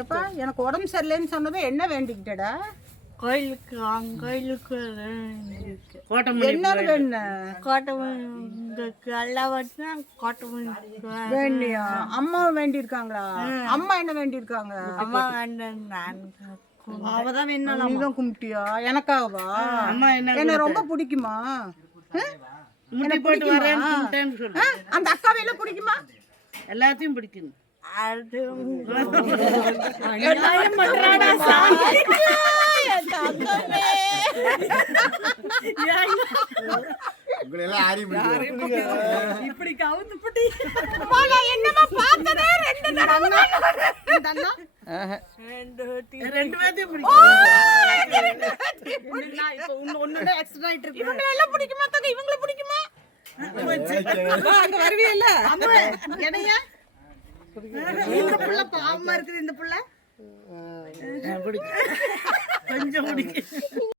எப்பா எனக்கு உடம்பு சரியில்லைன்னு சொன்னதும் என்ன வேண்டிக்கிட்டடா? கோயிலுக்கு அவங்க கோயிலுக்கு என்னன்னு வேணும். கோட்டை எல்லாம் வச்சுனா கோட்டை வேண்டியா? அம்மா வேண்டியிருக்காங்களா? அம்மா என்ன வேண்டியிருக்காங்க? அம்மா வேண்டாம் நான் அவதான் வேணும் நீதான் கும்பிட்டியா? எனக்காகவா? அம்மா என்ன என்ன ரொம்ப பிடிக்குமா? அந்த அக்காவை எல்லாம் பிடிக்குமா? எல்லாத்தையும் பிடிக்கணும் அது உங்களை எல்லாம் ஆரி அம்மா, நான் என்னம்மா பார்த்ததே ரெண்டு தடவை தான். இந்த அண்ணா? ரெண்டு ரெண்டு பிடிக்கும். இவங்களை எல்லாம் பிடிக்குமா தங்க இவங்கள பிடிக்குமா? அங்க வருவியல்ல? அம்மா என்னையா இந்த புள்ள பாவமா இருக்குது இந்த புள்ள கொஞ்சம் பிடிக்கும்